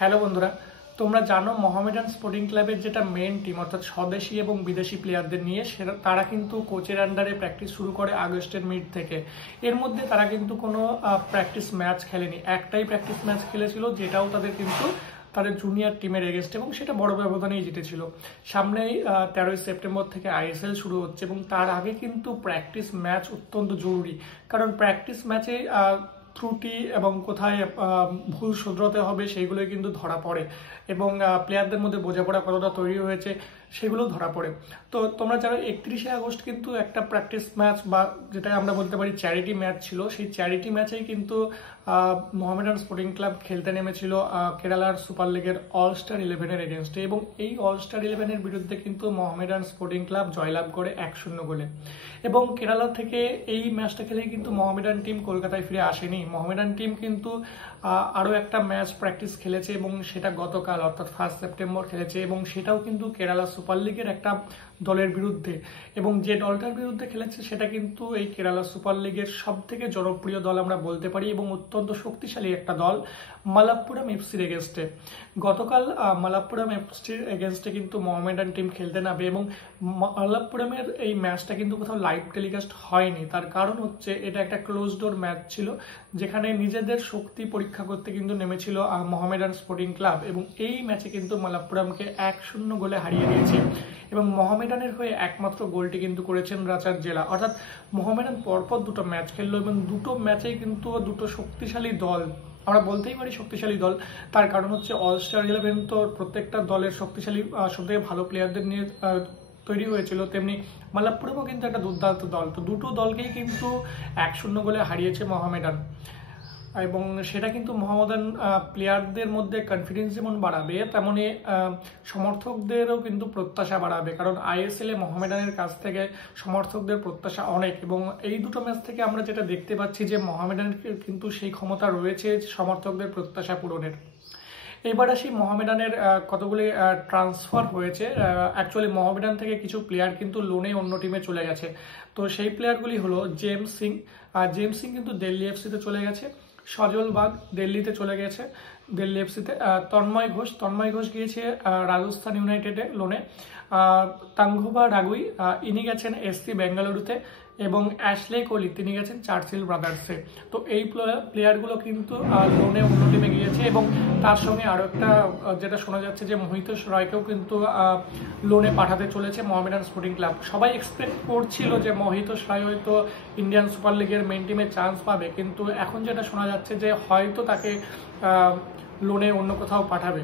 Hello বন্ধুরা, তোমরা জানো মোহামেডান স্পোর্টিং ক্লাবের যেটা মেন টিম অর্থাৎ স্বদেশি এবং বিদেশি প্লেয়ারদের নিয়ে তারা কিন্তু কোচের আন্ডারে প্র্যাকটিস শুরু করে আগস্টের মিড থেকে। এর মধ্যে তারা কিন্তু কোনো প্র্যাকটিস ম্যাচ খেলেনি, একটাই প্র্যাকটিস ম্যাচ খেলেছিল, যেটাও তাদের কিন্তু তাদের জুনিয়র টিমের এগেনস্ট, এবং সেটা বড় ব্যবধানেই জিতেছিল। সামনেই 13ই সেপ্টেম্বর থেকে আইএসএল শুরু হচ্ছে এবং তার আগে কিন্তু প্র্যাকটিস ম্যাচ অত্যন্ত জরুরি, কারণ প্র্যাকটিস ম্যাচে ত্রুটি এবং কোথায় ভুল শুধরাতে হবে সেইগুলোই কিন্তু ধরা পড়ে, এবং প্লেয়ারদের মধ্যে বোঝাপড়া কতটা তৈরি হয়েছে সেগুলো ধরা পড়ে। তো তোমরা জানো 31শে আগস্ট কিন্তু একটা প্র্যাকটিস ম্যাচ বা যেটা আমরা বলতে পারি চ্যারিটি ম্যাচ ছিল। সেই চ্যারিটি ম্যাচেই কিন্তু মোহামেডান স্পোর্টিং ক্লাব খেলতে নেমেছিল কেরালার সুপার লিগের অল স্টার 11-এর এগেনস্টে, এবং এই অল স্টার 11-এর বিরুদ্ধে কিন্তু মোহামেডান স্পোর্টিং ক্লাব জয়লাভ করে 1-0 গোলে। এবং কেরালা থেকে এই ম্যাচটা খেলেই কিন্তু মোহামেডান টিম কলকাতায় ফিরে আসেনি। মোহামেডান টিম কিন্তু আরও একটা ম্যাচ প্র্যাকটিস খেলেছে, এবং সেটা গতকাল অর্থাৎ 1 সেপ্টেম্বর খেলেছে, এবং সেটাও কিন্তু কেরালা সুপার লিগের একটা দলের বিরুদ্ধে। এবং যে দলটার বিরুদ্ধে খেলেছে সেটা কিন্তু এই কেরালা সুপার লিগের সব থেকে জনপ্রিয় দল আমরা বলতে পারি, এবং অত্যন্ত শক্তিশালী একটা দল, মালাপ্পুরম এফসির এগেনস্টে। গতকাল মালাপ্পুরম এফসির এগেনস্টে কিন্তু মোহামেডান টিম খেলতে নামে, এবং মালাপ্পুরমের এই ম্যাচটা কিন্তু কোথাও লাইভ টেলিকাস্ট হয়নি। তার কারণ হচ্ছে এটা একটা ক্লোজ ডোর ম্যাচ ছিল, যেখানে নিজেদের শক্তি পরীক্ষা করতে কিন্তু নেমেছিল মোহামেডান স্পোর্টিং ক্লাব, এবং এই ম্যাচে কিন্তু মালাপ্পুরমকে 1-0 গোলে হারিয়ে দিয়েছে। এবং মোহামেডানের হয়ে একমাত্র গোলটি কিন্তু করেছেন রাচার জেলা। অর্থাৎ মোহামেডান পরপর দুটো ম্যাচ খেললো, এবং দুটো ম্যাচেই কিন্তু দুটো শক্তিশালী দল, আমরা বলতেই পারি শক্তিশালী দল। তার কারণ হচ্ছে অল স্টার 11 তো প্রত্যেকটা দলের শক্তিশালী সবথেকে ভালো প্লেয়ারদের নিয়ে তৈরি হয়েছিল, তেমনি মালাপ্পুরমও কিন্তু একটা দুর্দান্ত দল। তো দুটো দলকেই কিন্তু 1-0 গোলে হারিয়েছে মোহামেডান, এবং সেটা কিন্তু মোহামেডান প্লেয়ারদের মধ্যে কনফিডেন্স যেমন বাড়াবে, তেমনই সমর্থকদেরও কিন্তু প্রত্যাশা বাড়াবে, কারণ আইএসএল এ মোহামেডানের কাছ থেকে সমর্থকদের প্রত্যাশা অনেক। এবং এই দুটো ম্যাচ থেকে আমরা যেটা দেখতে পাচ্ছি যে মোহামেডানের কিন্তু সেই ক্ষমতা রয়েছে সমর্থকদের প্রত্যাশা পূরণের। এবার আসি মোহামেডানের কতগুলি ট্রান্সফার হয়েছে। অ্যাকচুয়ালি মোহামেডান থেকে কিছু প্লেয়ার কিন্তু লোনে অন্য টিমে চলে গেছে। তো সেই প্লেয়ারগুলি হলো জেমস সিং। জেমস সিং কিন্তু দিল্লি এফসিতে চলে গেছে। সজল বাগ দিল্লিতে চলে গেছে, দিল্লি এফসিতে। তন্ময় ঘোষ গিয়েছে রাজস্থান ইউনাইটেডে লোনে। তাঙ্গুভা রাগুই ইনি গেছেন এসসি বেঙ্গালুরুতে, এবং অ্যাশলে কোহলি তিনি গেছেন চার্চিল ব্রাদার্সে। তো এই প্লেয়ারগুলো কিন্তু লোনে অন্য টিমে গিয়েছে, এবং তার সঙ্গে আরও একটা যেটা শোনা যাচ্ছে যে মহিতোষ রয়কেও কিন্তু লোনে পাঠাতে চলেছে মোহামেডান স্পোর্টিং ক্লাব। সবাই এক্সপেক্ট করছিল যে মহিতোষ রয় হয়তো ইন্ডিয়ান সুপার লিগের মেন টিমে চান্স পাবে, কিন্তু এখন যেটা শোনা যাচ্ছে যে হয়তো তাকে লোনে অন্য কোথাও পাঠাবে।